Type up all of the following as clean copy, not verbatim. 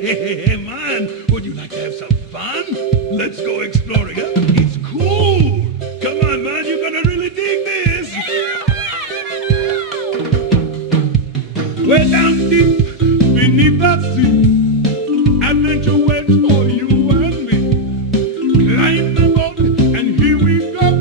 Hey, man, would you like to have some fun? Let's go exploring, huh? It's cool. Come on, man, you're gonna really dig this. Way down deep beneath the sea, adventure waits for you and me. Climb the boat, and here we go.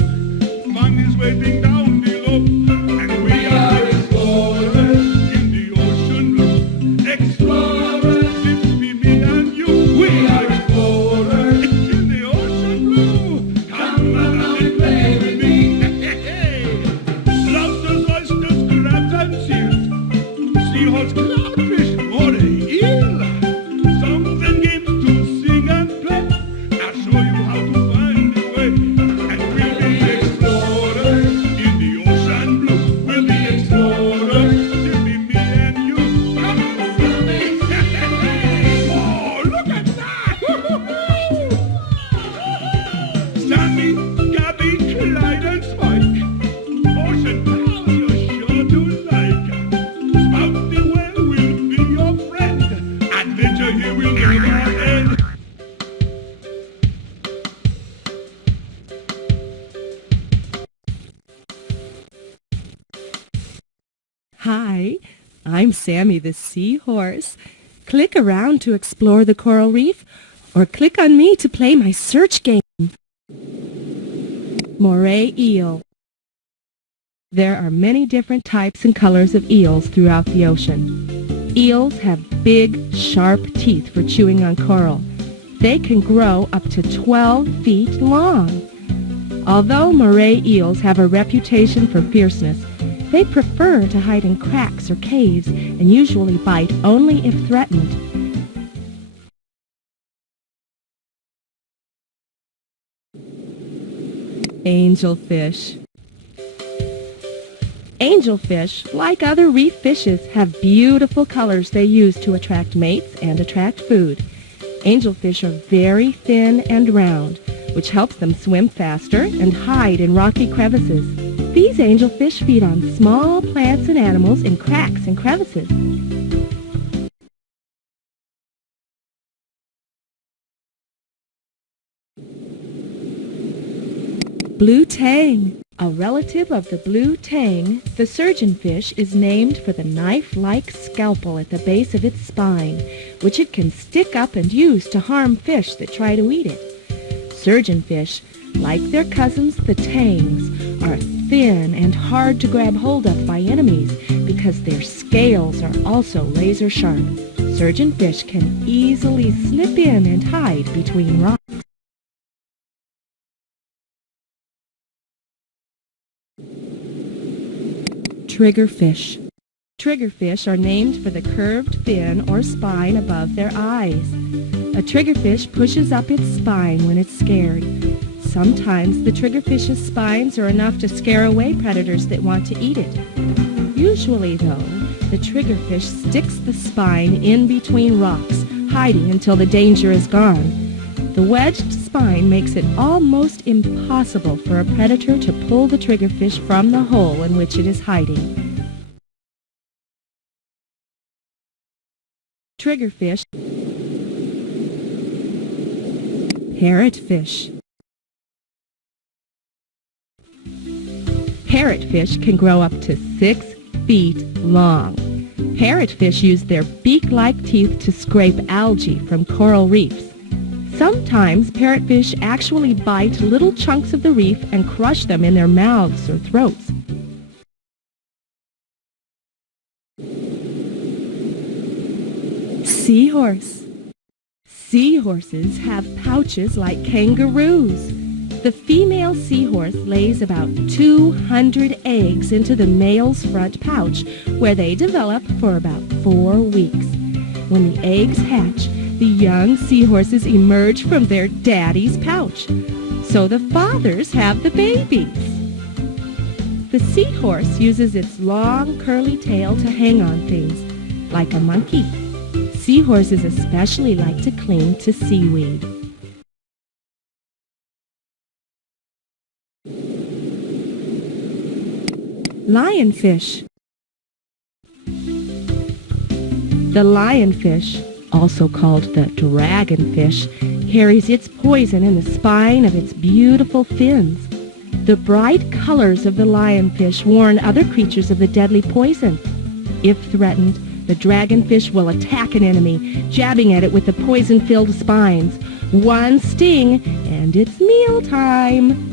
Fun is waiting down below, and we are explorers in the ocean blue. Explorers, it's me and you. We are explorers in the ocean blue. Come on and play with me. Lobsters, oysters, crabs, and seals. Seahorse, clownfish, or a eel. Songs and games to sing and play. I'll show you how to find the way. And we'll be explorers in the ocean blue. We'll be explorers, it'll be me and you. Come on, Sammy. Oh, look at that. Sammy, Gabby, Clyde, and Spike. Ocean pals you're sure to like. Spout the well will be your friend. Adventure here will never end. Hi, I'm Sammy the Seahorse. Click around to explore the coral reef, or click on me to play my search game. Moray eel. There are many different types and colors of eels throughout the ocean. Eels have big, sharp teeth for chewing on coral. They can grow up to 12 feet long. Although moray eels have a reputation for fierceness, they prefer to hide in cracks or caves and usually bite only if threatened. Angelfish. Angelfish, like other reef fishes, have beautiful colors they use to attract mates and attract food. Angelfish are very thin and round, which helps them swim faster and hide in rocky crevices. These angelfish feed on small plants and animals in cracks and crevices. Blue tang. A relative of the blue tang, the surgeonfish is named for the knife-like scalpel at the base of its spine, which it can stick up and use to harm fish that try to eat it. Surgeonfish, like their cousins the tangs, are thin and hard to grab hold of by enemies because their scales are also razor-sharp. Surgeonfish can easily slip in and hide between rocks. Triggerfish. Triggerfish are named for the curved fin or spine above their eyes. A triggerfish pushes up its spine when it's scared. Sometimes the triggerfish's spines are enough to scare away predators that want to eat it. Usually, though, the triggerfish sticks the spine in between rocks, hiding until the danger is gone. The wedged spine makes it almost impossible for a predator to pull the triggerfish from the hole in which it is hiding. Triggerfish. Parrotfish. Parrotfish can grow up to 6 feet long. Parrotfish use their beak-like teeth to scrape algae from coral reefs. Sometimes parrotfish actually bite little chunks of the reef and crush them in their mouths or throats. Seahorse. Seahorses have pouches like kangaroos. The female seahorse lays about 200 eggs into the male's front pouch, where they develop for about 4 weeks. When the eggs hatch, the young seahorses emerge from their daddy's pouch. So the fathers have the babies. The seahorse uses its long, curly tail to hang on things, like a monkey. Seahorses especially like to cling to seaweed. Lionfish. The lionfish, also called the dragonfish, carries its poison in the spine of its beautiful fins. The bright colors of the lionfish warn other creatures of the deadly poison. If threatened, the dragonfish will attack an enemy, jabbing at it with the poison-filled spines. One sting, and it's mealtime.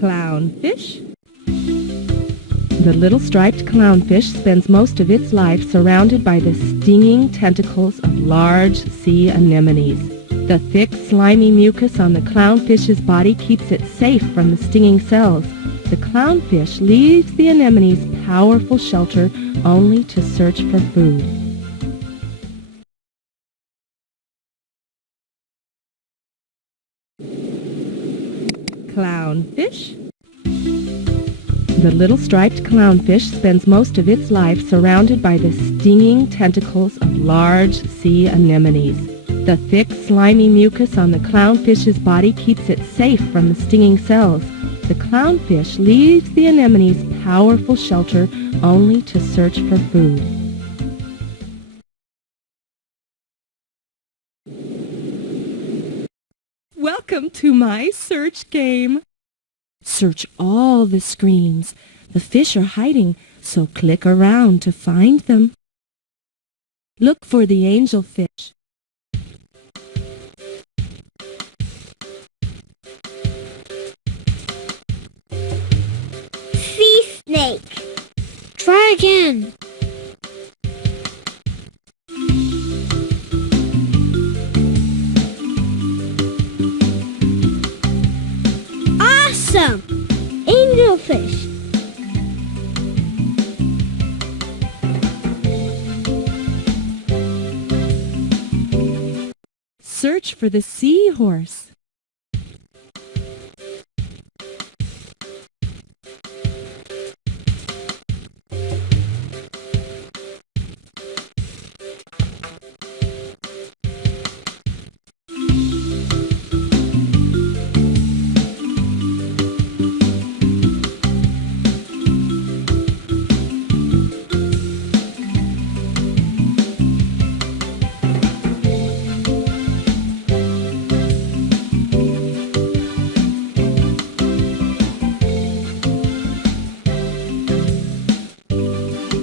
Clownfish. The little striped clownfish spends most of its life surrounded by the stinging tentacles of large sea anemones. The thick, slimy mucus on the clownfish's body keeps it safe from the stinging cells. The clownfish leaves the anemone's powerful shelter only to search for food. Clownfish. The little striped clownfish spends most of its life surrounded by the stinging tentacles of large sea anemones. The thick, slimy mucus on the clownfish's body keeps it safe from the stinging cells. The clownfish leaves the anemone's powerful shelter only to search for food. Welcome to my search game. Search all the screens. The fish are hiding, so click around to find them. Look for the angelfish. Sea snake. Try again. Awesome! Angelfish. Search for the seahorse.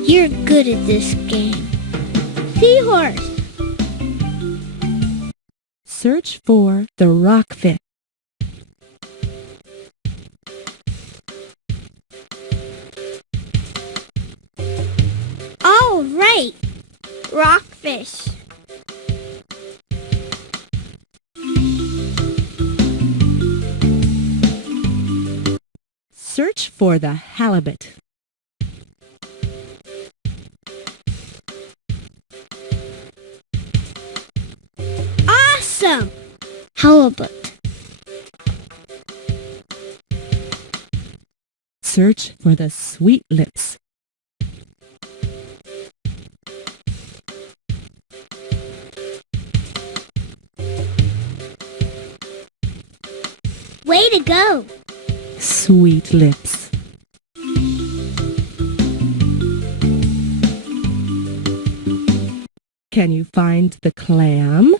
You're good at this game. Seahorse. Search for the rockfish. All right. Rockfish. Search for the halibut. Awesome! Halibut. Search for the sweet lips. Way to go! Sweet lips. Can you find the clam?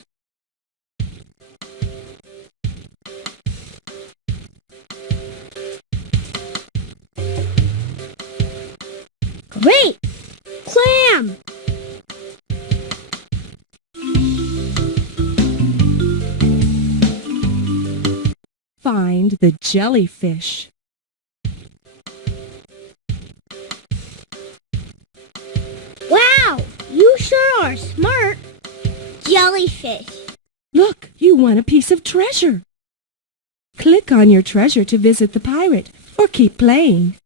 Great! Clam! Find the jellyfish. Wow! You sure are smart. Jellyfish. Look, you won a piece of treasure. Click on your treasure to visit the pirate, or keep playing.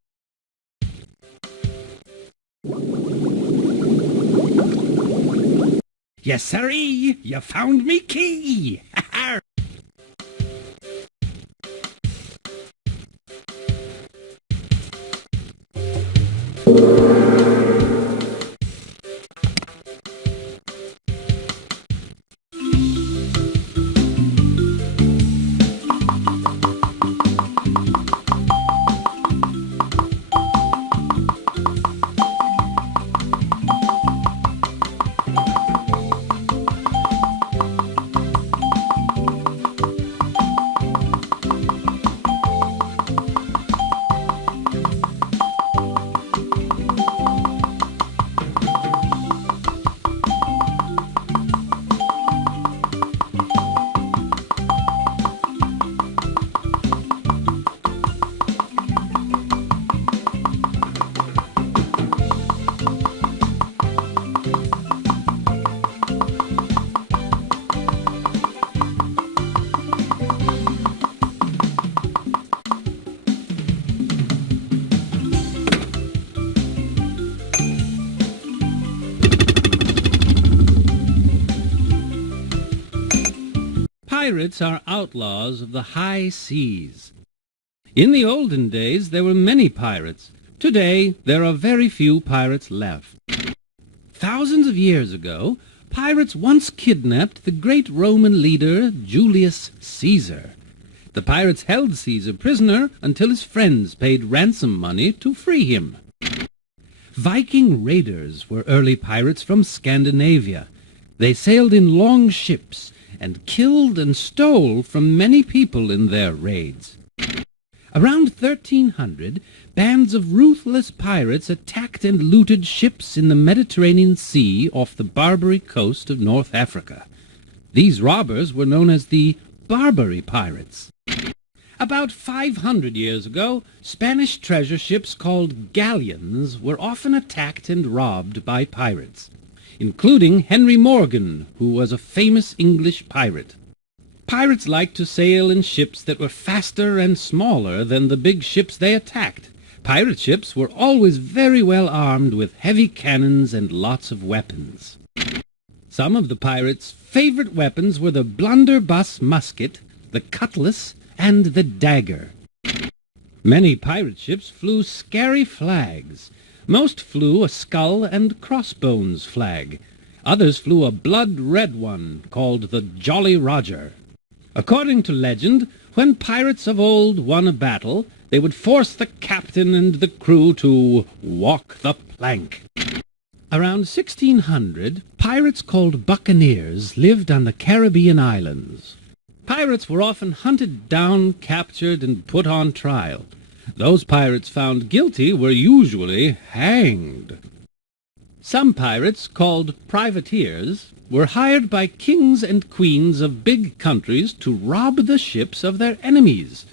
Yes, sirree, you found me key. Pirates are outlaws of the high seas. In the olden days there were many pirates. Today there are very few pirates left. Thousands of years ago, pirates once kidnapped the great Roman leader Julius Caesar. The pirates held Caesar prisoner until his friends paid ransom money to free him. Viking raiders were early pirates from Scandinavia. They sailed in long ships and killed and stole from many people in their raids. Around 1300, bands of ruthless pirates attacked and looted ships in the Mediterranean Sea off the Barbary coast of North Africa. These robbers were known as the Barbary pirates. About 500 years ago, Spanish treasure ships called galleons were often attacked and robbed by pirates, including Henry Morgan, who was a famous English pirate. Pirates liked to sail in ships that were faster and smaller than the big ships they attacked. Pirate ships were always very well armed with heavy cannons and lots of weapons. Some of the pirates' favorite weapons were the blunderbuss musket, the cutlass, and the dagger. Many pirate ships flew scary flags. Most flew a skull and crossbones flag. Others flew a blood-red one called the Jolly Roger. According to legend, when pirates of old won a battle, they would force the captain and the crew to walk the plank. Around 1600, pirates called buccaneers lived on the Caribbean islands. Pirates were often hunted down, captured, and put on trial. Those pirates found guilty were usually hanged. Some pirates, called privateers, were hired by kings and queens of big countries to rob the ships of their enemies.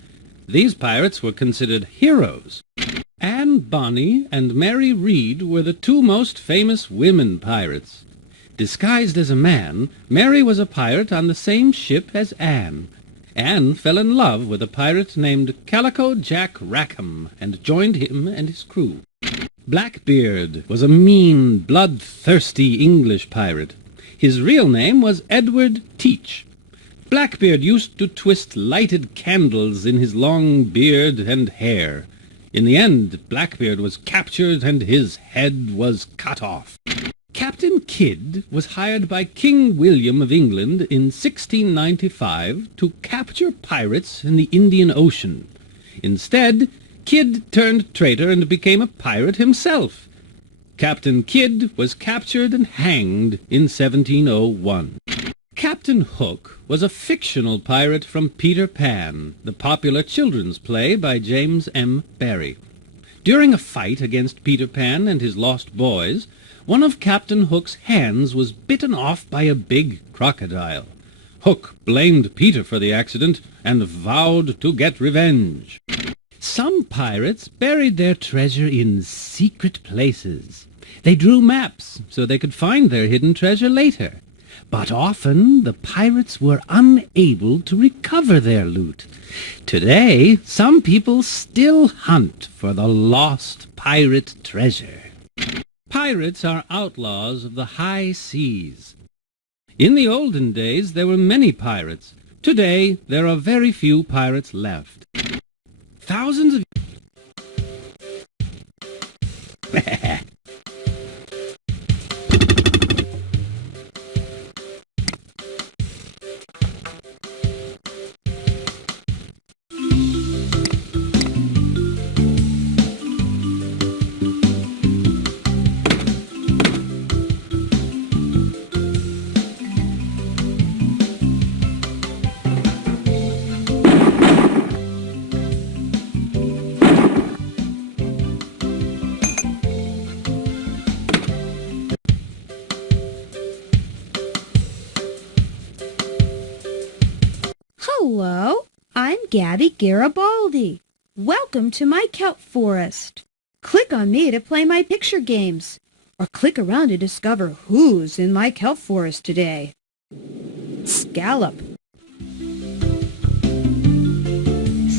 These pirates were considered heroes. Anne Bonny and Mary Read were the two most famous women pirates. Disguised as a man, Mary was a pirate on the same ship as Anne. Anne fell in love with a pirate named Calico Jack Rackham and joined him and his crew. Blackbeard was a mean, bloodthirsty English pirate. His real name was Edward Teach. Blackbeard used to twist lighted candles in his long beard and hair. In the end, Blackbeard was captured and his head was cut off. Captain Kidd was hired by King William of England in 1695 to capture pirates in the Indian Ocean. Instead, Kidd turned traitor and became a pirate himself. Captain Kidd was captured and hanged in 1701. Captain Hook was a fictional pirate from Peter Pan, the popular children's play by James M. Barrie. During a fight against Peter Pan and his lost boys, one of Captain Hook's hands was bitten off by a big crocodile. Hook blamed Peter for the accident and vowed to get revenge. Some pirates buried their treasure in secret places. They drew maps so they could find their hidden treasure later. But often the pirates were unable to recover their loot. Today, some people still hunt for the lost pirate treasure. Pirates are outlaws of the high seas. In the olden days, there were many pirates. Today, there are very few pirates left. Thousands of... Hello, I'm Gabby Garibaldi. Welcome to my kelp forest. Click on me to play my picture games, or click around to discover who's in my kelp forest today. Scallop.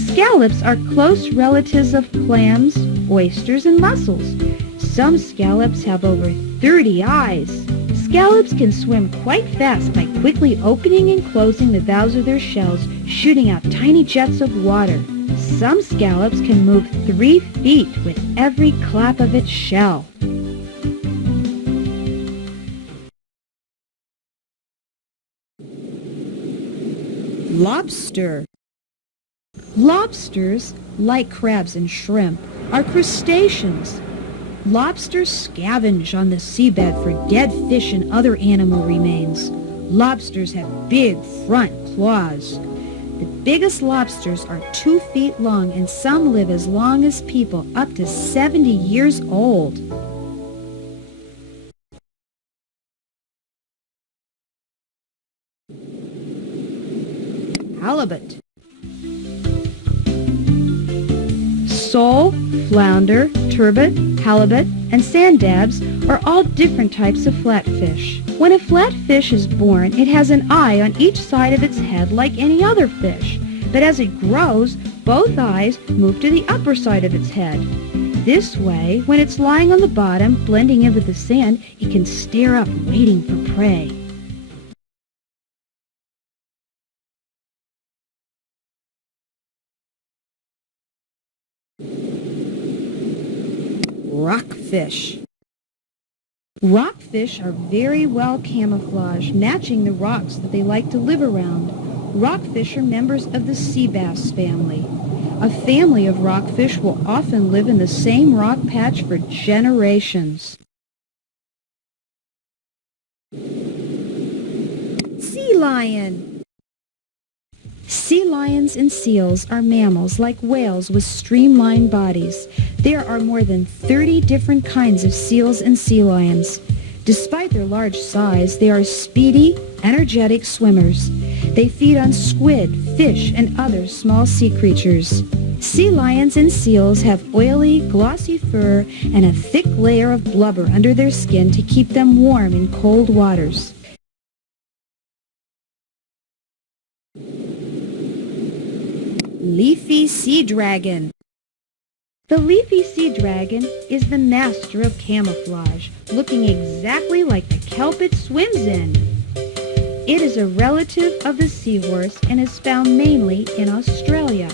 Scallops are close relatives of clams, oysters, and mussels. Some scallops have over 30 eyes. Scallops can swim quite fast by quickly opening and closing the valves of their shells, shooting out tiny jets of water. Some scallops can move 3 feet with every clap of its shell. Lobster. Lobsters, like crabs and shrimp, are crustaceans. Lobsters scavenge on the seabed for dead fish and other animal remains. Lobsters have big front claws. The biggest lobsters are 2 feet long, and some live as long as people, up to 70 years old. Halibut. Sole, flounder, turbot, halibut, and sand dabs are all different types of flatfish. When a flatfish is born, it has an eye on each side of its head like any other fish. But as it grows, both eyes move to the upper side of its head. This way, when it's lying on the bottom, blending in with the sand, it can stare up waiting for prey. Rockfish. Rockfish are very well camouflaged, matching the rocks that they like to live around. Rockfish are members of the sea bass family. A family of rockfish will often live in the same rock patch for generations. Sea lion. Sea lions and seals are mammals like whales with streamlined bodies. There are more than 30 different kinds of seals and sea lions. Despite their large size, they are speedy, energetic swimmers. They feed on squid, fish, and other small sea creatures. Sea lions and seals have oily, glossy fur and a thick layer of blubber under their skin to keep them warm in cold waters. Leafy sea dragon. The leafy sea dragon is the master of camouflage, looking exactly like the kelp it swims in. It is a relative of the seahorse and is found mainly in Australia.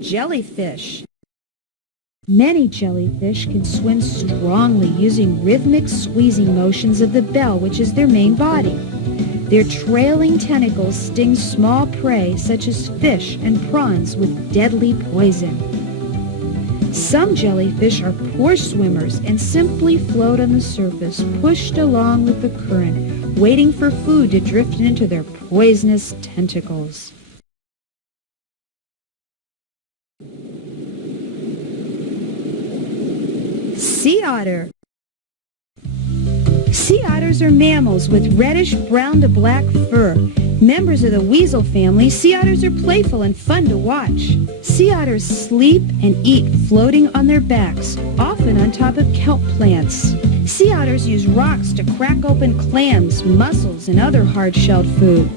Jellyfish. Many jellyfish can swim strongly using rhythmic squeezing motions of the bell, which is their main body. Their trailing tentacles sting small prey such as fish and prawns with deadly poison. Some jellyfish are poor swimmers and simply float on the surface, pushed along with the current, waiting for food to drift into their poisonous tentacles. Sea otter. Sea otters are mammals with reddish brown to black fur. Members of the weasel family, sea otters are playful and fun to watch. Sea otters sleep and eat floating on their backs, often on top of kelp plants. Sea otters use rocks to crack open clams, mussels, and other hard-shelled food.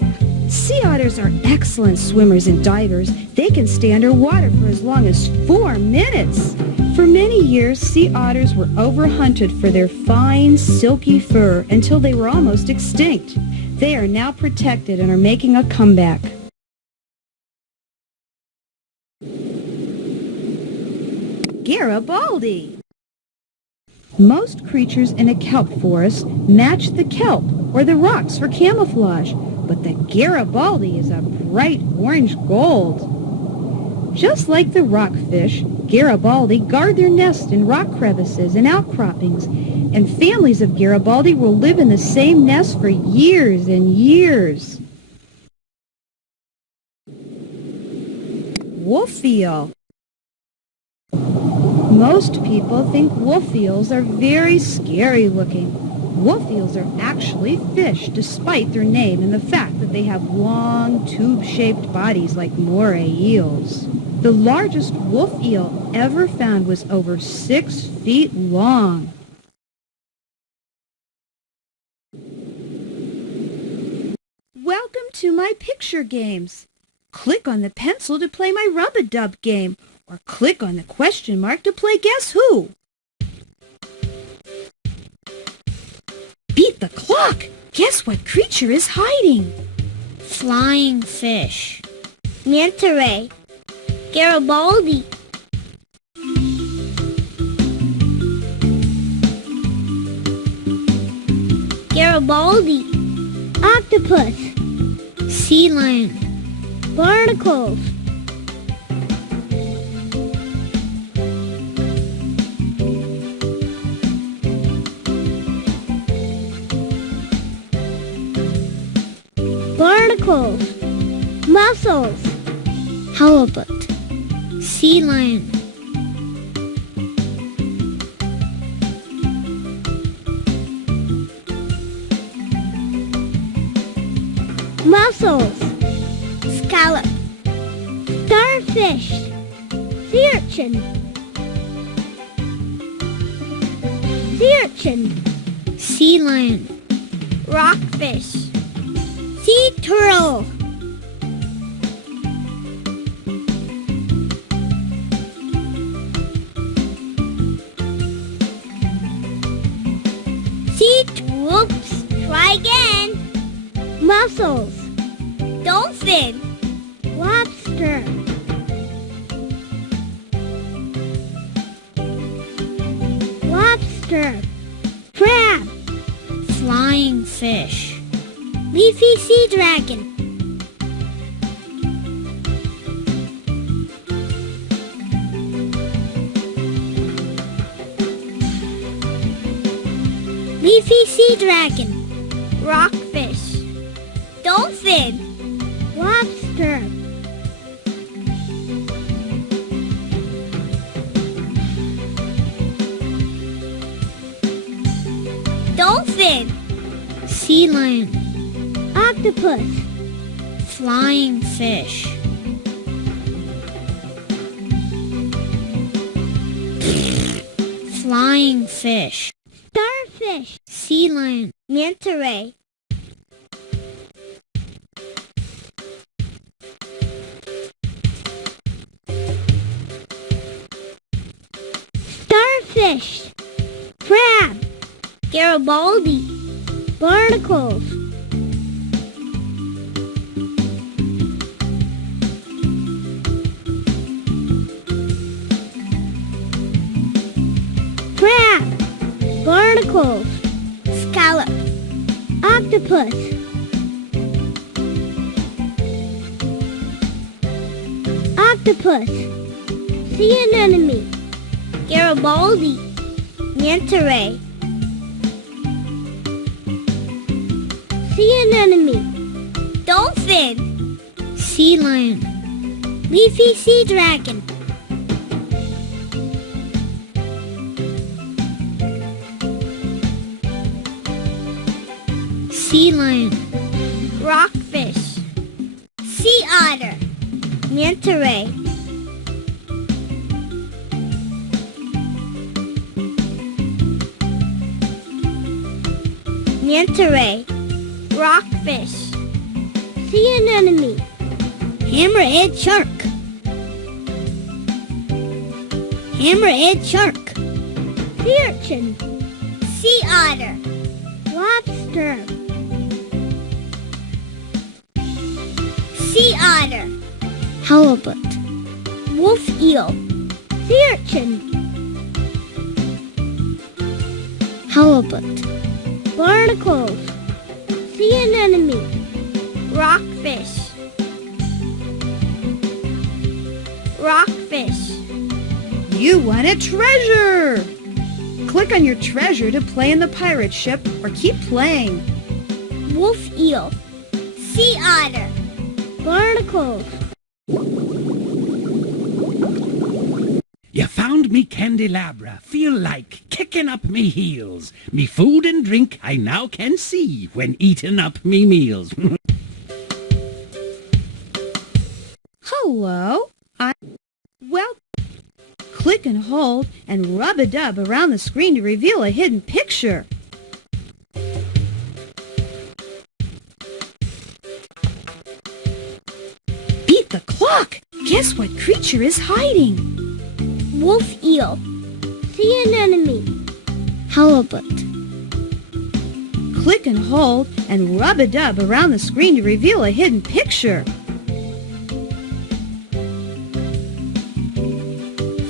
Sea otters are excellent swimmers and divers. They can stay underwater for as long as 4 minutes. For many years, sea otters were overhunted for their fine, silky fur until they were almost extinct. They are now protected and are making a comeback. Garibaldi. Most creatures in a kelp forest match the kelp or the rocks for camouflage, but the Garibaldi is a bright orange gold. Just like the rockfish, Garibaldi guard their nest in rock crevices and outcroppings, and families of Garibaldi will live in the same nest for years and years. Wolf eel. Most people think wolf eels are very scary looking. Wolf eels are actually fish, despite their name and the fact that they have long, tube-shaped bodies like moray eels. The largest wolf eel ever found was over 6 feet long. Welcome to my picture games. Click on the pencil to play my rub-a-dub game, or click on the question mark to play Guess Who. Beat the clock! Guess what creature is hiding? Flying fish. Manta ray. Garibaldi. Garibaldi. Octopus. Sea lion. Barnacles. Barnacles. Mussels. Halibut. Sea lion. Mussels. Scallop. Starfish. Sea urchin. Sea urchin. Sea lion. Rockfish. Sea turtle. Whoops. Try again. Mussels. Dolphin. Lobster. Lobster. Crab. Flying fish. Leafy sea dragon. Leafy sea dragon. Rockfish. Dolphin. Lobster. Dolphin. Sea lion. Octopus. Flying fish. Flying fish. Starfish. Sea lion. Manta ray. Starfish. Crab. Garibaldi. Barnacles. Crab. Barnacles. Scallop. Octopus. Octopus. Sea anemone. Garibaldi. Manta ray. Sea anemone. Dolphin. Sea lion. Leafy sea dragon. Sea lion. Rockfish. Sea otter. Manta ray. Manta ray. Rockfish. Sea anemone. Hammerhead shark. Hammerhead shark. Sea urchin. Sea otter. Lobster. Sea otter. Halibut. Wolf eel. Sea urchin. Halibut. Barnacles. Sea anemone. Rockfish. Rockfish. You won a treasure! Click on your treasure to play in the pirate ship or keep playing. Wolf eel. Sea otter. Barnacles. You found me candelabra, feel like kicking up me heels. Me food and drink I now can see when eating up me meals. Hello? Well, click and hold and rub-a-dub around the screen to reveal a hidden picture. Beat the clock! Guess what creature is hiding? Wolf eel. Sea anemone. Halibut. Click and hold and rub-a-dub around the screen to reveal a hidden picture.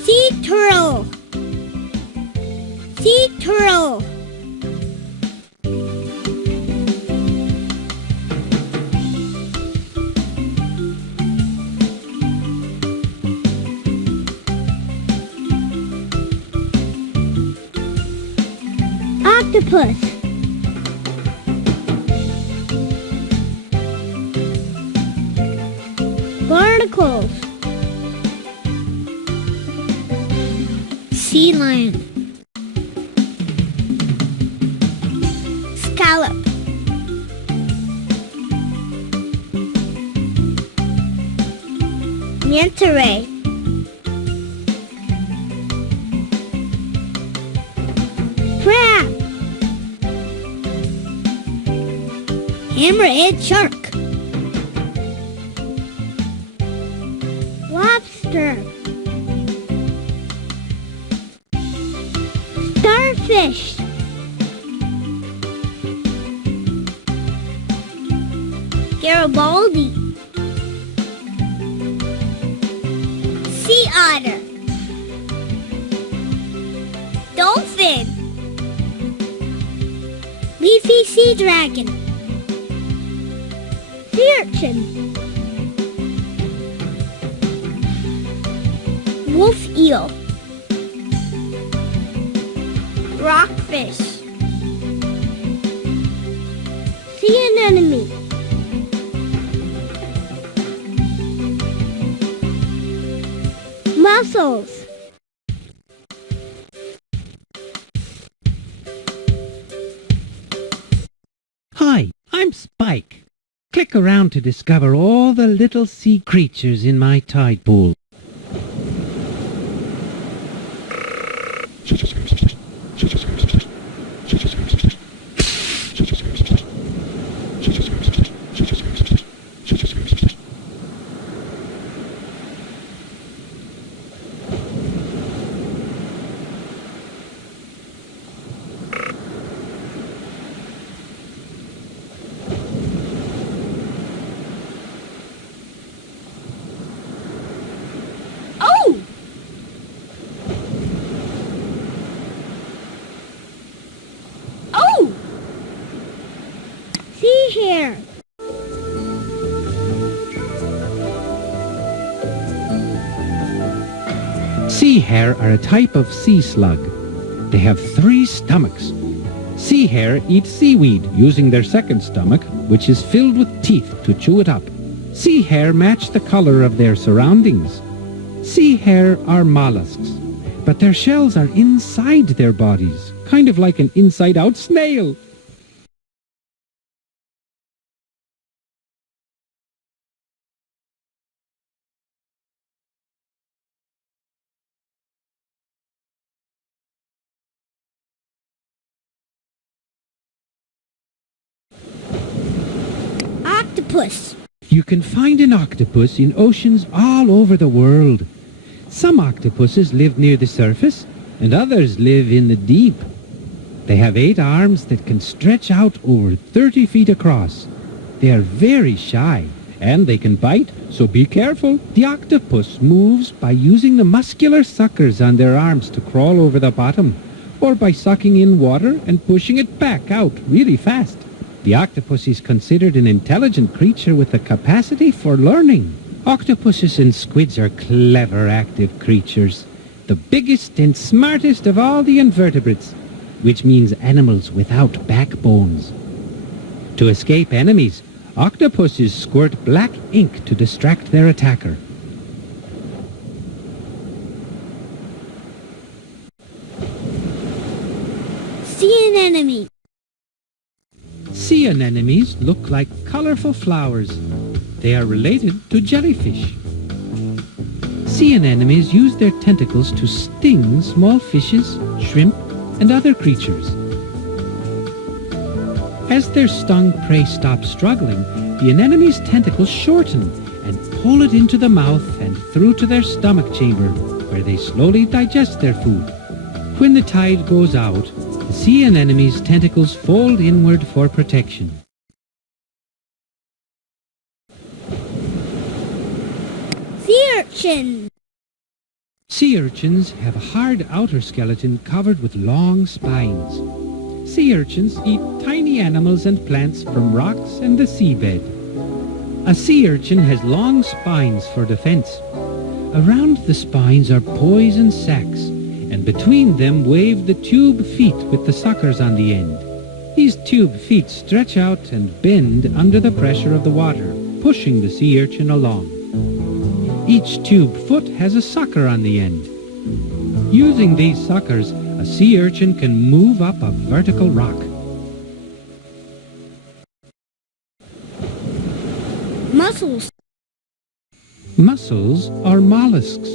Sea turtle. Sea turtle. Octopus. Barnacles. Sea lion. Scallop. Manta ray. Crab. Hammerhead shark. Lobster. Starfish. Garibaldi. Sea otter. Dolphin. Leafy sea dragon. Sea urchin. Wolf eel. Rockfish. Sea anemone. Mussels. Hi, I'm Spike. Click around to discover all the little sea creatures in my tide pool. Oh! Oh! Sea hare. Sea hare are a type of sea slug. They have 3 stomachs. Sea hare eat seaweed using their second stomach, which is filled with teeth to chew it up. Sea hare match the color of their surroundings. Sea hare are mollusks, but their shells are inside their bodies, kind of like an inside-out snail. Octopus. You can find an octopus in oceans all over the world. Some octopuses live near the surface, and others live in the deep. They have 8 arms that can stretch out over 30 feet across. They are very shy, and they can bite, so be careful. The octopus moves by using the muscular suckers on their arms to crawl over the bottom, or by sucking in water and pushing it back out really fast. The octopus is considered an intelligent creature with the capacity for learning. Octopuses and squids are clever, active creatures, the biggest and smartest of all the invertebrates, which means animals without backbones. To escape enemies, octopuses squirt black ink to distract their attacker. Sea anemone. Sea anemones look like colorful flowers. They are related to jellyfish. Sea anemones use their tentacles to sting small fishes, shrimp, and other creatures. As their stung prey stops struggling, the anemone's tentacles shorten and pull it into the mouth and through to their stomach chamber, where they slowly digest their food. When the tide goes out, the sea anemone's tentacles fold inward for protection. Sea urchin. Sea urchins have a hard outer skeleton covered with long spines. Sea urchins eat tiny animals and plants from rocks and the seabed. A sea urchin has long spines for defense. Around the spines are poison sacs, and between them wave the tube feet with the suckers on the end. These tube feet stretch out and bend under the pressure of the water, pushing the sea urchin along. Each tube foot has a sucker on the end. Using these suckers, a sea urchin can move up a vertical rock. Mussels. Mussels are mollusks.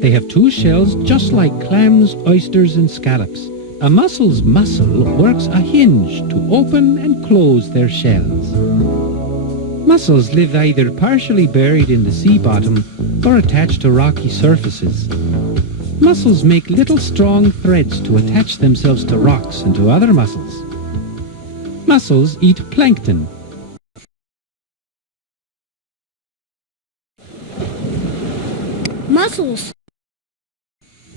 They have two shells just like clams, oysters, and scallops. A mussel's muscle works a hinge to open and close their shells. Mussels live either partially buried in the sea bottom or attached to rocky surfaces. Mussels make little strong threads to attach themselves to rocks and to other mussels. Mussels eat plankton. Mussels.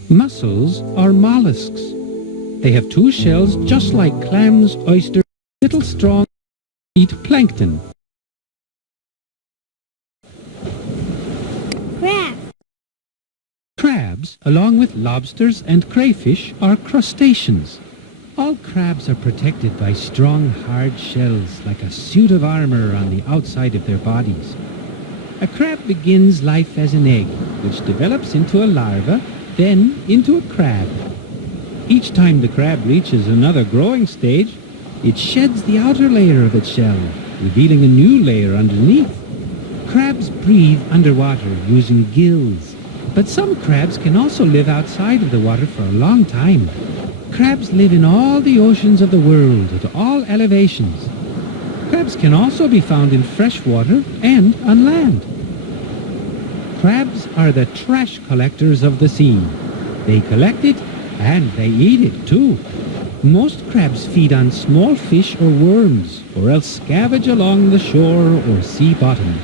Mussels are mollusks. They have two shells just like clams, oysters, little strong, eat plankton. Crab. Crabs, along with lobsters and crayfish, are crustaceans. All crabs are protected by strong, hard shells like a suit of armor on the outside of their bodies. A crab begins life as an egg, which develops into a larva, then into a crab. Each time the crab reaches another growing stage, it sheds the outer layer of its shell, revealing a new layer underneath. Crabs breathe underwater using gills, but some crabs can also live outside of the water for a long time. Crabs live in all the oceans of the world at all elevations. Crabs can also be found in fresh water and on land. Crabs are the trash collectors of the sea. They collect it and they eat it too. Most crabs feed on small fish or worms, or else scavenge along the shore or sea bottom.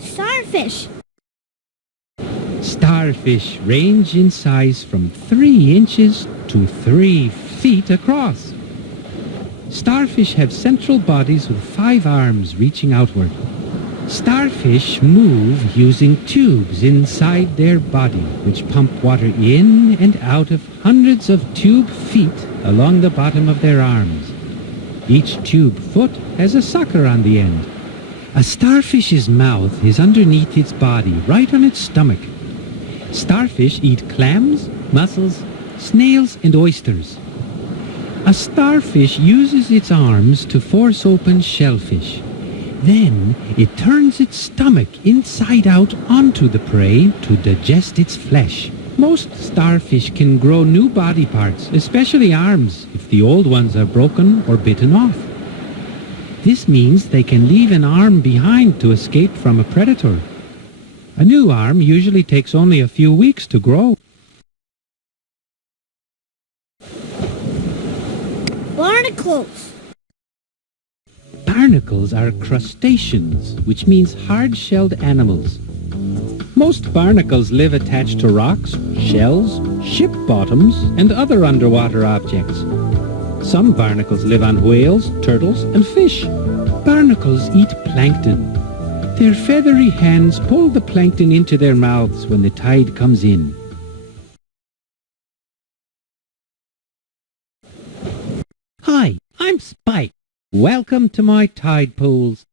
Starfish. Starfish range in size from 3 inches to 3 feet across. Starfish have central bodies with 5 arms reaching outward. Starfish move using tubes inside their body, which pump water in and out of hundreds of tube feet along the bottom of their arms. Each tube foot has a sucker on the end. A starfish's mouth is underneath its body, right on its stomach. Starfish eat clams, mussels, snails, and oysters. A starfish uses its arms to force open shellfish. Then it turns its stomach inside out onto the prey to digest its flesh. Most starfish can grow new body parts, especially arms, if the old ones are broken or bitten off. This means they can leave an arm behind to escape from a predator. A new arm usually takes only a few weeks to grow. Barnacles. Barnacles are crustaceans, which means hard-shelled animals. Most barnacles live attached to rocks, shells, ship bottoms, and other underwater objects. Some barnacles live on whales, turtles, and fish. Barnacles eat plankton. Their feathery hands pull the plankton into their mouths when the tide comes in. Hi, I'm Spike. Welcome to my tide pools.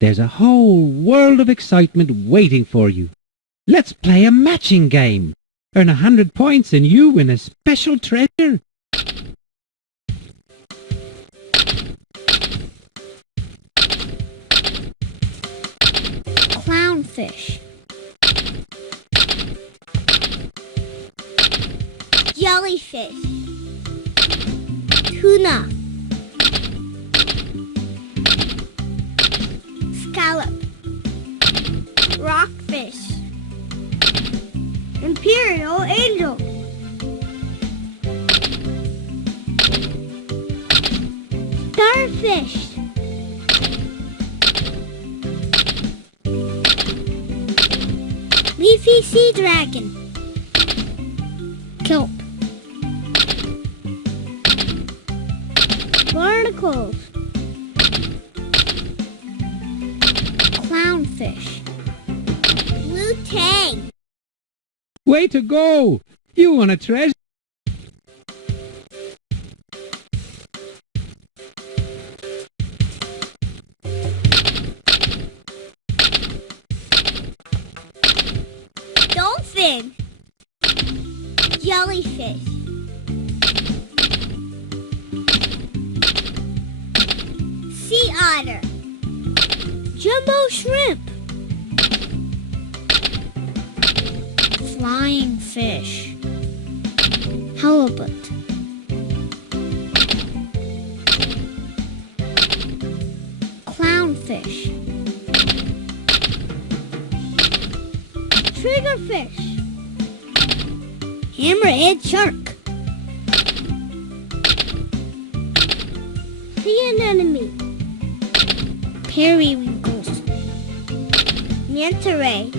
There's a whole world of excitement waiting for you. Let's play a matching game. Earn 100 points and you win a special treasure. Clownfish. Jellyfish. Tuna. Leafy sea dragon. Kelp. Barnacles. Clownfish. Blue tang. Way to go! You won a treasure. Dolphin. Jellyfish. Sea otter. Jumbo shrimp. Flying fish. Halibut. Clownfish. Triggerfish. Hammerhead shark. Sea anemone. Periwinkles. Manta ray.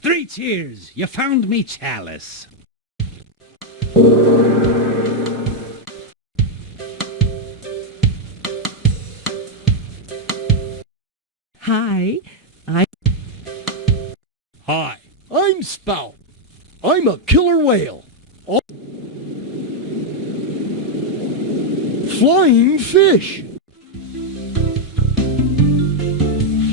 Three cheers! You found me chalice. Hi, Hi, I'm Spout. I'm a killer whale. Flying fish.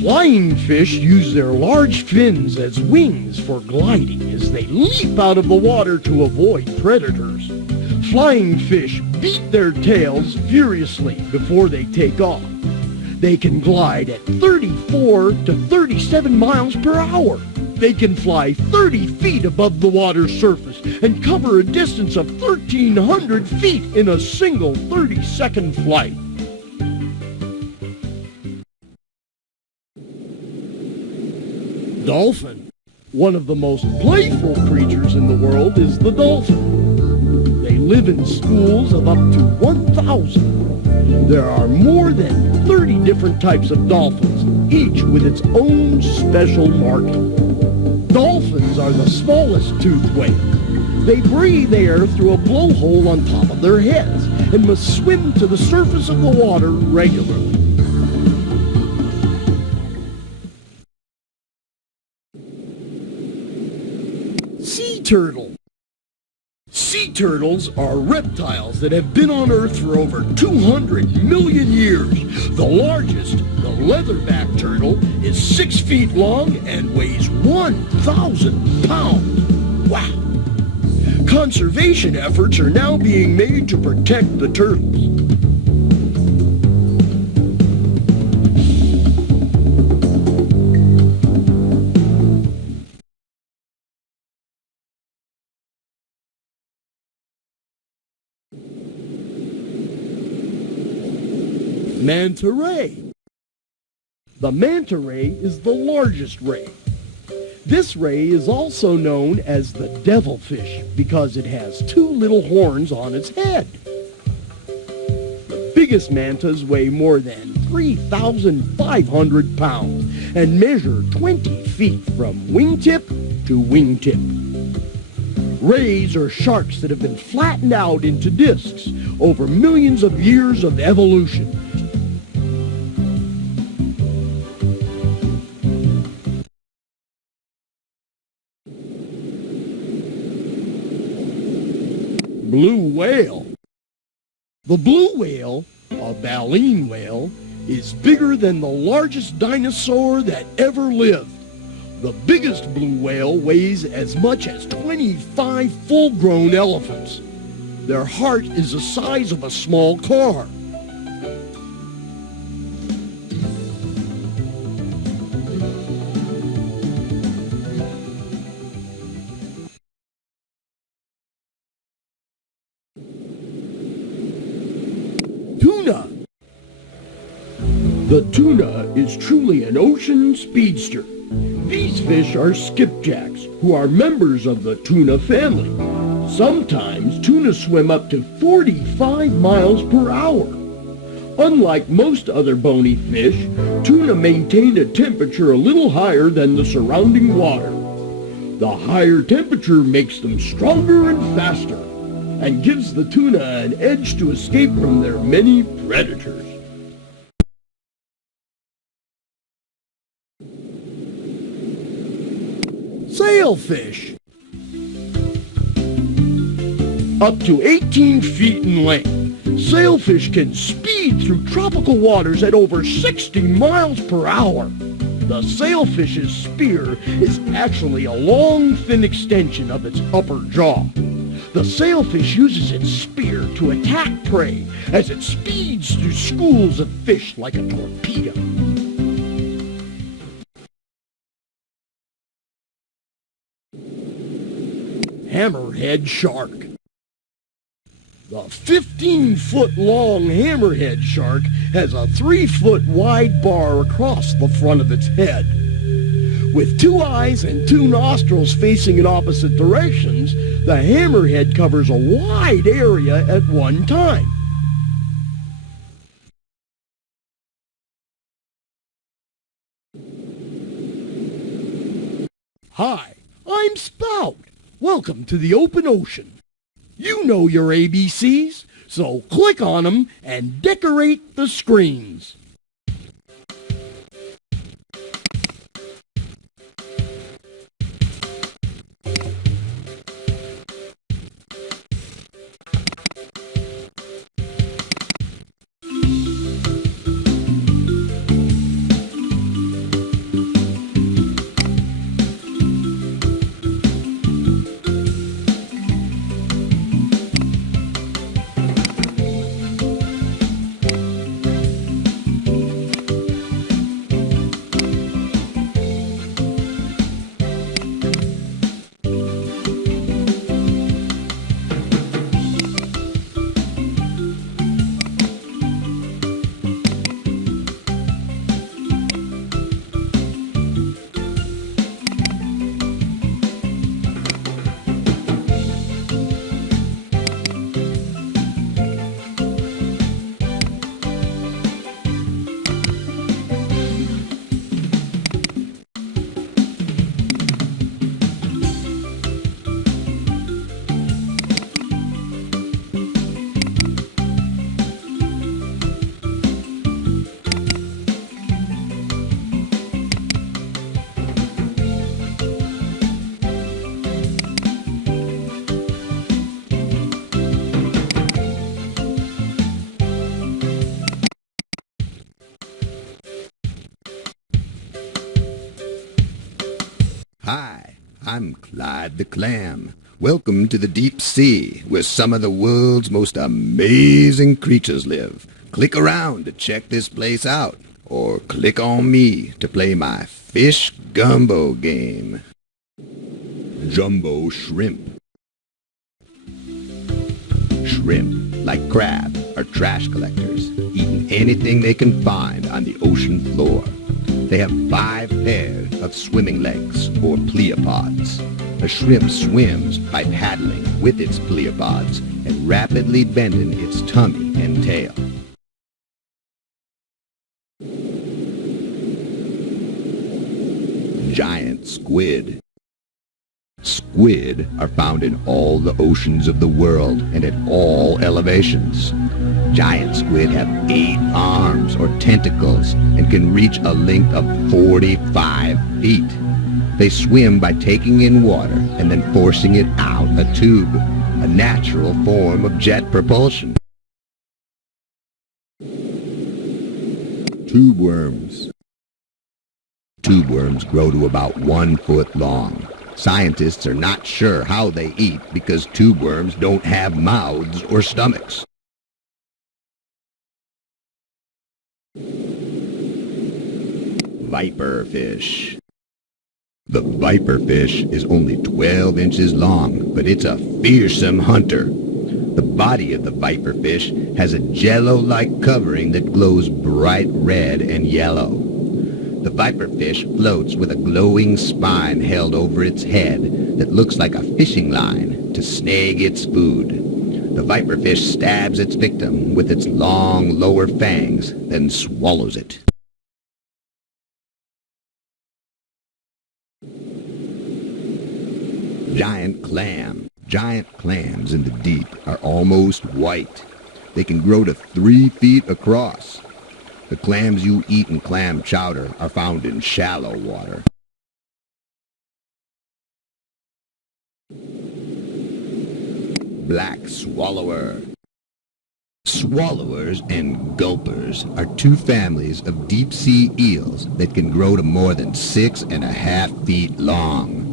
Flying fish use their large fins as wings for gliding as they leap out of the water to avoid predators. Flying fish beat their tails furiously before they take off. They can glide at 34 to 37 miles per hour. They can fly 30 feet above the water's surface and cover a distance of 1,300 feet in a single 30-second flight. Dolphin. One of the most playful creatures in the world is the dolphin. They live in schools of up to 1,000. There are more than 30 different types of dolphins, each with its own special marking. Dolphins are the smallest toothed whales. They breathe air through a blowhole on top of their heads and must swim to the surface of the water regularly. Sea turtle. Sea turtles are reptiles that have been on Earth for over 200 million years. The largest, the leatherback turtle, is 6 feet long and weighs 1,000 pounds. Wow! Conservation efforts are now being made to protect the turtles. Manta ray. The manta ray is the largest ray. This ray is also known as the devilfish because it has 2 little horns on its head. The biggest mantas weigh more than 3,500 pounds and measure 20 feet from wingtip to wingtip. Rays are sharks that have been flattened out into discs over millions of years of evolution. Blue whale. The blue whale, a baleen whale, is bigger than the largest dinosaur that ever lived. The biggest blue whale weighs as much as 25 full-grown elephants. Their heart is the size of a small car. Tuna. The tuna is truly an ocean speedster. These fish are skipjacks, who are members of the tuna family. Sometimes tuna swim up to 45 miles per hour. Unlike most other bony fish, tuna maintain a temperature a little higher than the surrounding water. The higher temperature makes them stronger and faster, and gives the tuna an edge to escape from their many predators. Sailfish. Up to 18 feet in length, sailfish can speed through tropical waters at over 60 miles per hour. The sailfish's spear is actually a long, thin extension of its upper jaw. The sailfish uses its spear to attack prey as it speeds through schools of fish like a torpedo. Hammerhead shark. The 15-foot-long hammerhead shark has a 3-foot-wide bar across the front of its head. With 2 eyes and 2 nostrils facing in opposite directions, the hammerhead covers a wide area at one time. Hi, I'm Spout. Welcome to the open ocean. You know your ABCs, so click on them and decorate the screens. Hi, I'm Clyde the Clam. Welcome to the deep sea, where some of the world's most amazing creatures live. Click around to check this place out, or click on me to play my fish gumbo game. Jumbo shrimp. Shrimp, like crab, are trash collectors, eating anything they can find on the ocean floor. They have 5 pairs of swimming legs, or pleopods. A shrimp swims by paddling with its pleopods and rapidly bending its tummy and tail. Giant squid. Squid are found in all the oceans of the world and at all elevations. Giant squid have 8 arms or tentacles and can reach a length of 45 feet. They swim by taking in water and then forcing it out a tube, a natural form of jet propulsion. Tube worms. Tube worms grow to about 1 foot long. Scientists are not sure how they eat because tube worms don't have mouths or stomachs. Viperfish. The viperfish is only 12 inches long, but it's a fearsome hunter. The body of the viperfish has a jello-like covering that glows bright red and yellow. The viperfish floats with a glowing spine held over its head that looks like a fishing line to snag its food. The viperfish stabs its victim with its long lower fangs, then swallows it. Giant clam. Giant clams in the deep are almost white. They can grow to 3 feet across. The clams you eat in clam chowder are found in shallow water. Black swallower. Swallowers and gulpers are 2 families of deep-sea eels that can grow to more than 6.5 feet long.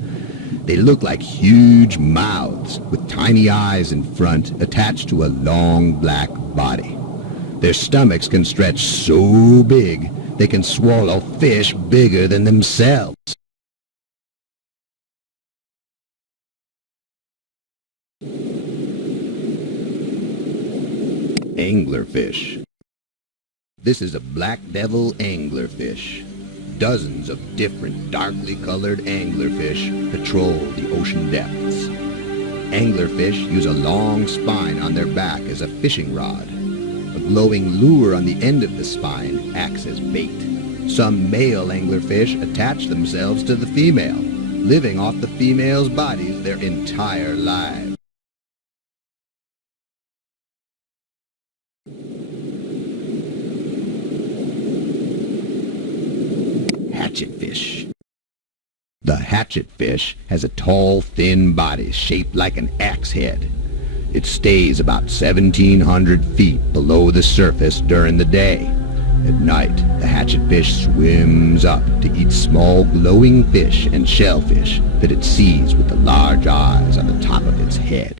They look like huge mouths with tiny eyes in front attached to a long black body. Their stomachs can stretch so big they can swallow fish bigger than themselves. Anglerfish. This is a black devil anglerfish. Dozens of different darkly colored anglerfish patrol the ocean depths. Anglerfish use a long spine on their back as a fishing rod. A glowing lure on the end of the spine acts as bait. Some male anglerfish attach themselves to the female, living off the female's bodies their entire lives. Hatchetfish. The hatchetfish has a tall, thin body shaped like an axe head. It stays about 1,700 feet below the surface during the day. At night, the hatchetfish swims up to eat small glowing fish and shellfish that it sees with the large eyes on the top of its head.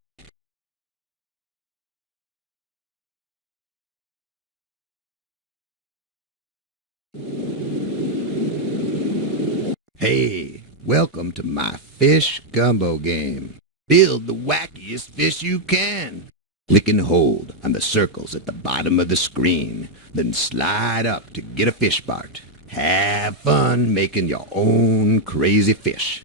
Hey, welcome to my fish gumbo game. Build the wackiest fish you can. Click and hold on the circles at the bottom of the screen, then slide up to get a fish part. Have fun making your own crazy fish.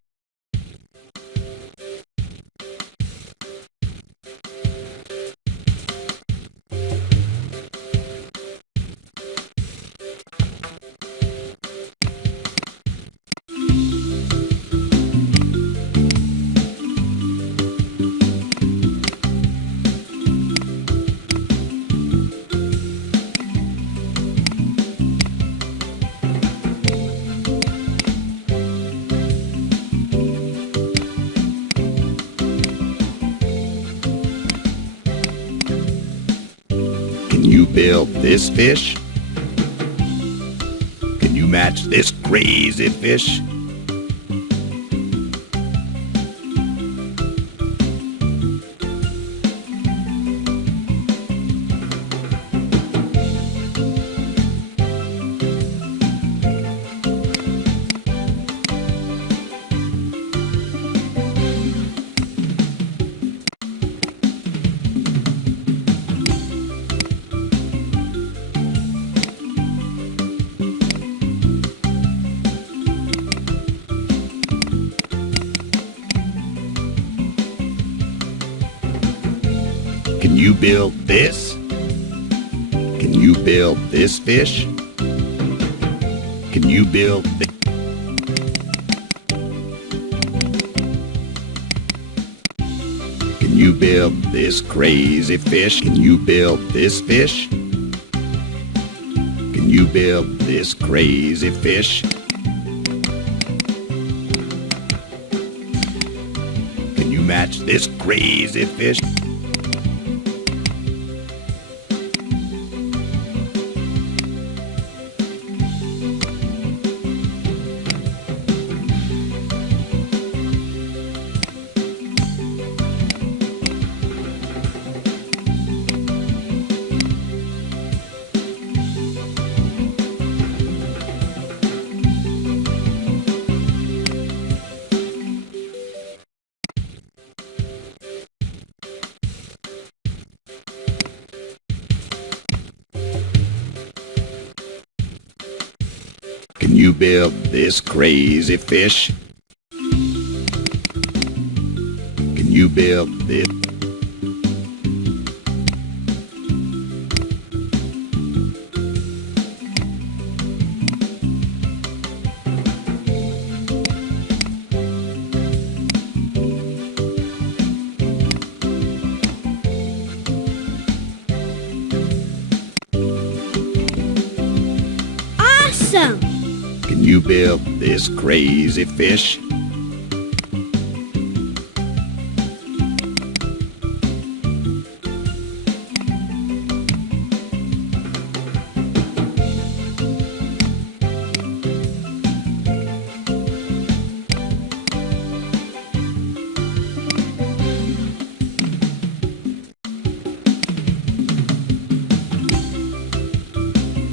Can you build this fish? Can you match this crazy fish? Can you build this? Can you build this fish? Can you build this? Can you build this crazy fish? Can you build this fish? Can you build this crazy fish? Can you match this crazy fish? Can you build this crazy fish? Can you build this? You built this crazy fish?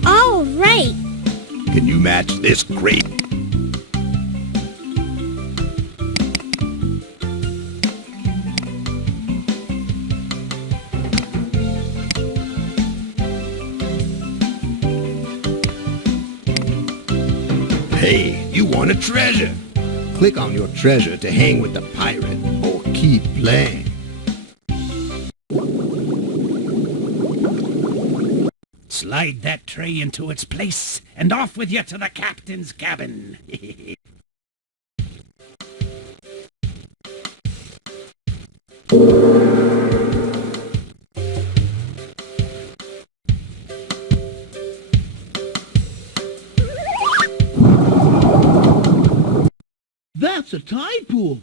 All right. Can you match this crate? Hey, you want a treasure? Click on your treasure to hang with the pirate or keep playing. Slide that tray into its place, and off with you to the captain's cabin. That's a tide pool.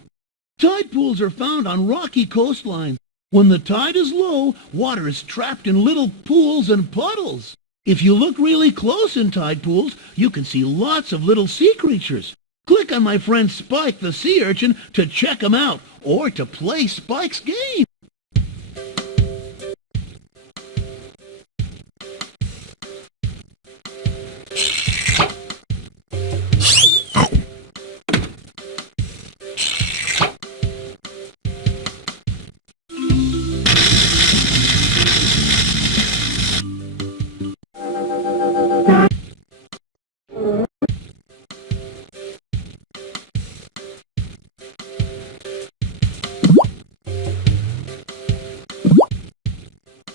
Tide pools are found on rocky coastlines. When the tide is low, water is trapped in little pools and puddles. If you look really close in tide pools, you can see lots of little sea creatures. Click on my friend Spike the sea urchin to check him out or to play Spike's game.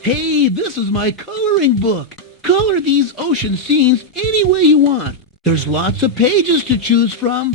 Hey, this is my coloring book. Color these ocean scenes any way you want. There's lots of pages to choose from.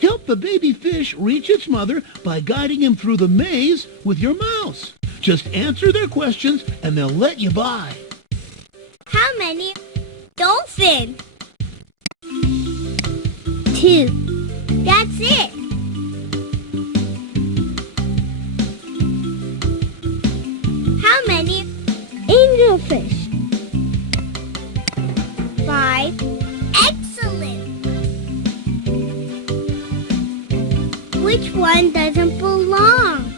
Help the baby fish reach its mother by guiding him through the maze with your mouse. Just answer their questions and they'll let you by. How many dolphins? 2. That's it. How many angelfish? 5. Excellent. Which one doesn't belong?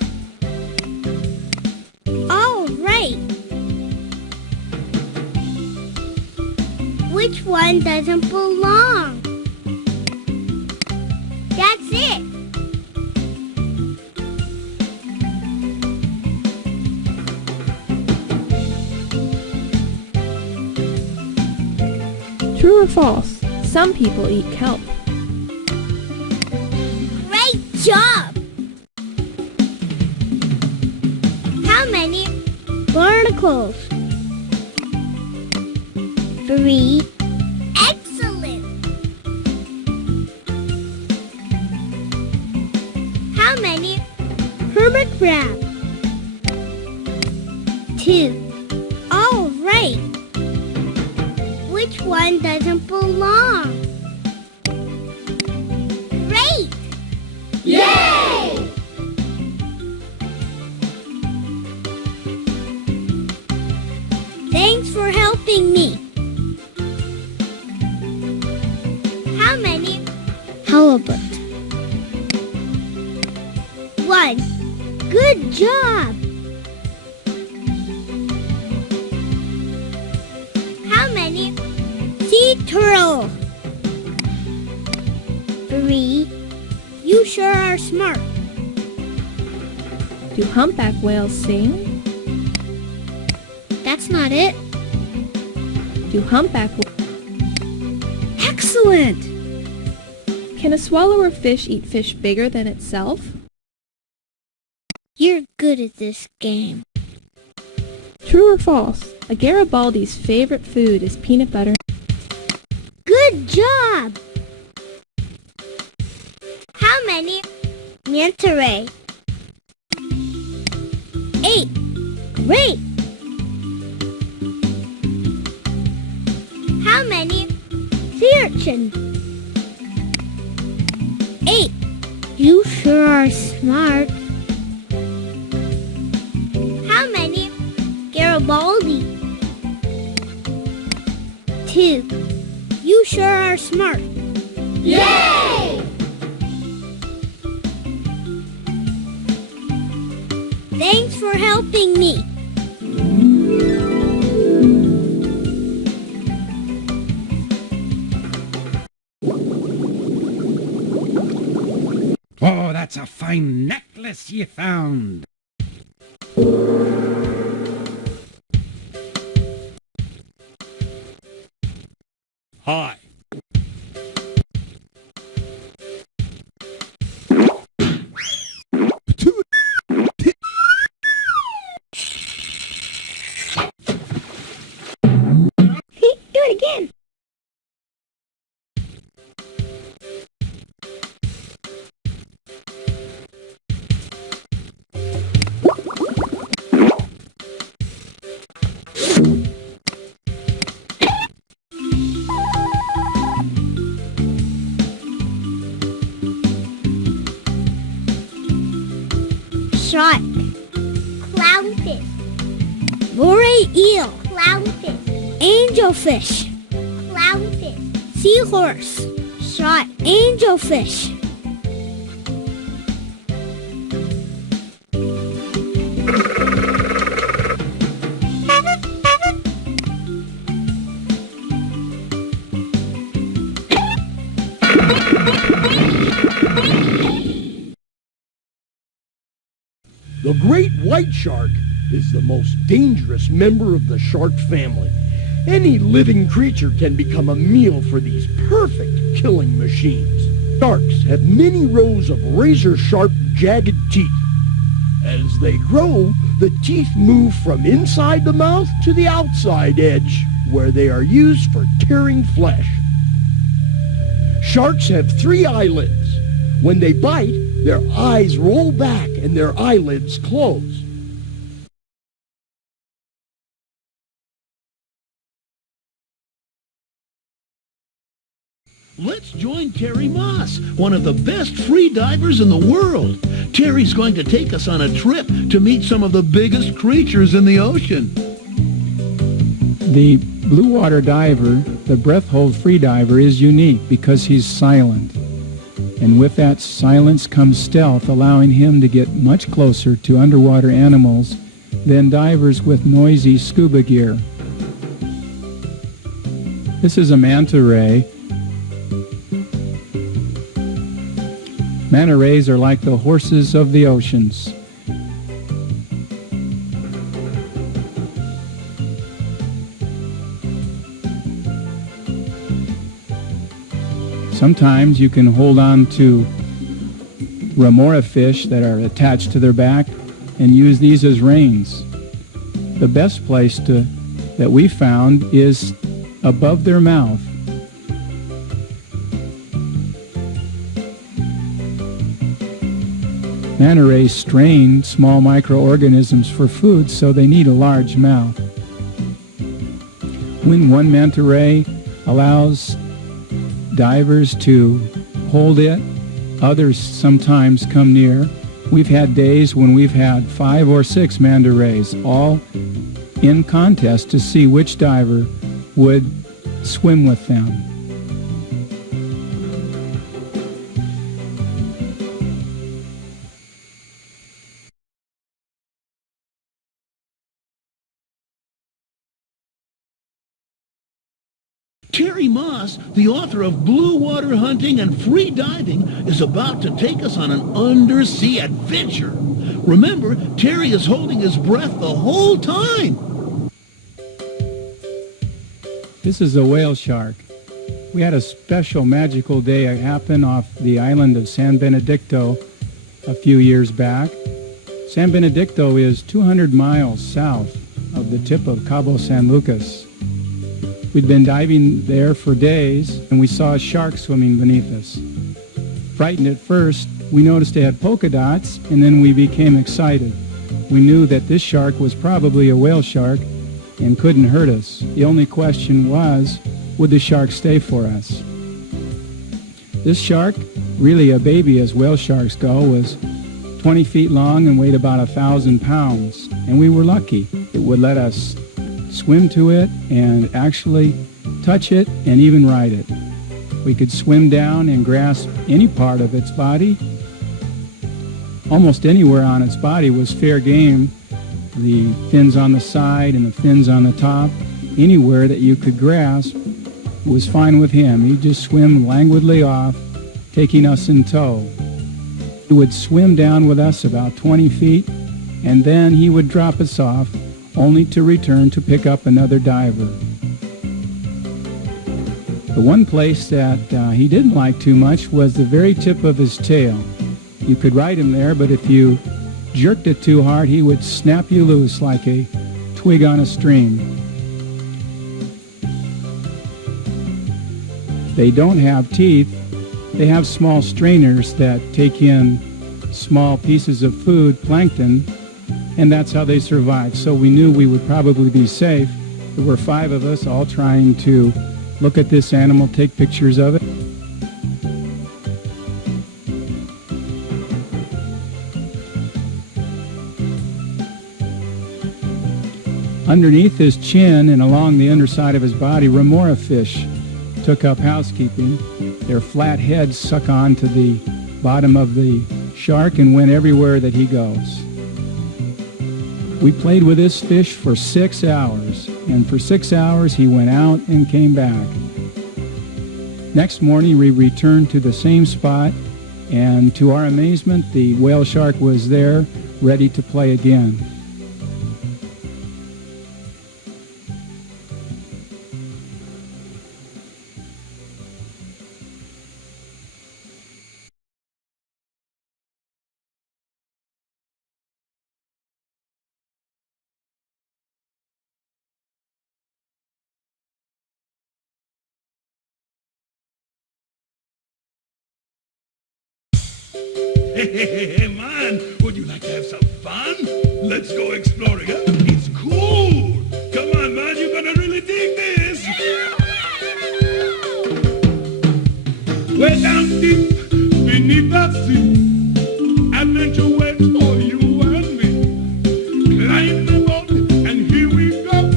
All right. Which one doesn't belong? That's it. True or false? Some people eat kelp. Great job! How many barnacles? 3. Excellent! How many hermit crabs? 2. All right! Which one doesn't belong? Great! Yay! Thanks for helping me. How many halibut? 1. Good job! How many sea turtles? 3. You sure are smart. Do humpback whales sing? That's not it. Do humpback Excellent! Can a swallower fish eat fish bigger than itself? You're good at this game. True or false? A Garibaldi's favorite food is peanut butter. Good job! How many manta ray? 8. Great! How many sea urchin? 8. You sure are smart. How many Garibaldi? 2. You sure are smart. Yay! Thanks for helping me. Oh, that's a fine necklace you found. Hi. Do it again. Shark, clownfish, moray eel, clownfish, angelfish, clownfish, seahorse, shark, angelfish. The great white shark is the most dangerous member of the shark family. Any living creature can become a meal for these perfect killing machines. Sharks have many rows of razor-sharp, jagged teeth. As they grow, the teeth move from inside the mouth to the outside edge, where they are used for tearing flesh. Sharks have 3 eyelids. When they bite, their eyes roll back and their eyelids close. Let's join Terry Moss, one of the best free divers in the world. Terry's going to take us on a trip to meet some of the biggest creatures in the ocean. The blue water diver, the breath hold free diver, is unique because he's silent. And with that silence comes stealth, allowing him to get much closer to underwater animals than divers with noisy scuba gear. This is a manta ray. Manta rays are like the horses of the oceans. Sometimes you can hold on to remora fish that are attached to their back and use these as reins. The best place that we found is above their mouth. Manta rays strain small microorganisms for food, so they need a large mouth. When one manta ray allows divers to hold it, others sometimes come near. We've had days when we've had 5 or 6 manta rays, all in contest to see which diver would swim with them. Terry Moss, the author of Blue Water Hunting and Free Diving, is about to take us on an undersea adventure. Remember, Terry is holding his breath the whole time. This is a whale shark. We had a special magical day happen off the island of San Benedicto a few years back. San Benedicto is 200 miles south of the tip of Cabo San Lucas. We'd been diving there for days, and we saw a shark swimming beneath us. Frightened at first, we noticed it had polka dots, and then we became excited. We knew that this shark was probably a whale shark and couldn't hurt us. The only question was, would the shark stay for us? This shark, really a baby as whale sharks go, was 20 feet long and weighed about 1,000 pounds. And we were lucky. It would let us swim to it and actually touch it and even ride it. We could swim down and grasp any part of its body. Almost anywhere on its body was fair game. The fins on the side and the fins on the top, anywhere that you could grasp was fine with him. He'd just swim languidly off, taking us in tow. He would swim down with us about 20 feet, and then he would drop us off, only to return to pick up another diver. The one place that he didn't like too much was the very tip of his tail. You could ride him there, but if you jerked it too hard, he would snap you loose like a twig on a stream. They don't have teeth. They have small strainers that take in small pieces of food, plankton, and that's how they survive. So we knew we would probably be safe. There were 5 of us all trying to look at this animal, take pictures of it. Underneath his chin and along the underside of his body, remora fish took up housekeeping. Their flat heads suck on to the bottom of the shark and went everywhere that he goes. We played with this fish for 6 hours, and for 6 hours he went out and came back. Next morning we returned to the same spot, and to our amazement the whale shark was there, ready to play again. Hey, man, would you like to have some fun? Let's go exploring, huh? It's cool. Come on, man, you're gonna really dig this. Way down deep beneath the sea, adventure waits for you and me. Climb the boat, and here we go.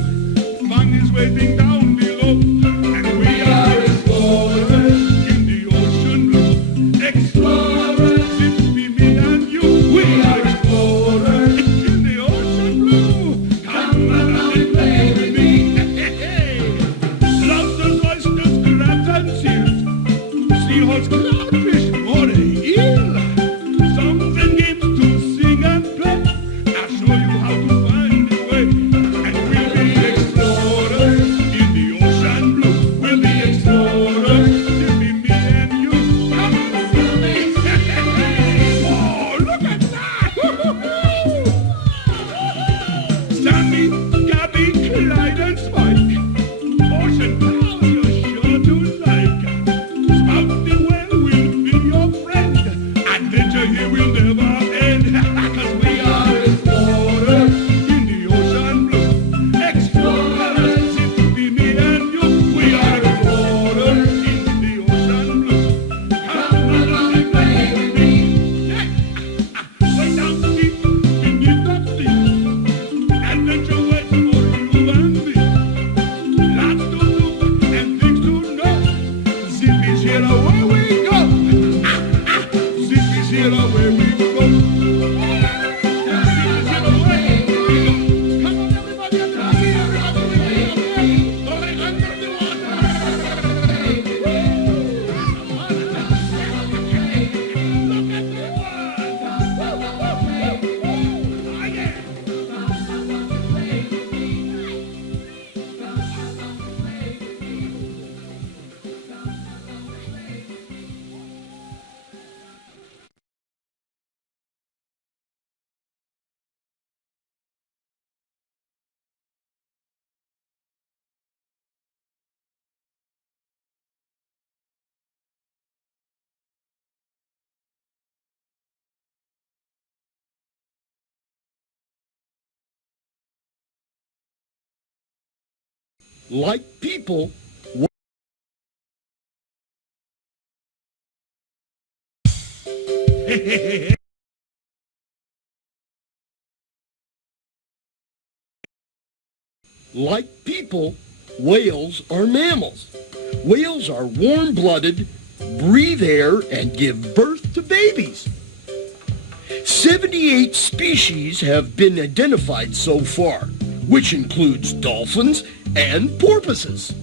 Fun is waiting down below, and we are explorers in the ocean blue. Explorers. Clownfish, what a eel! Songs and games Like people, like people, whales are mammals. Whales are warm-blooded, breathe air, and give birth to babies. 78 species have been identified so far, which includes dolphins and porpoises.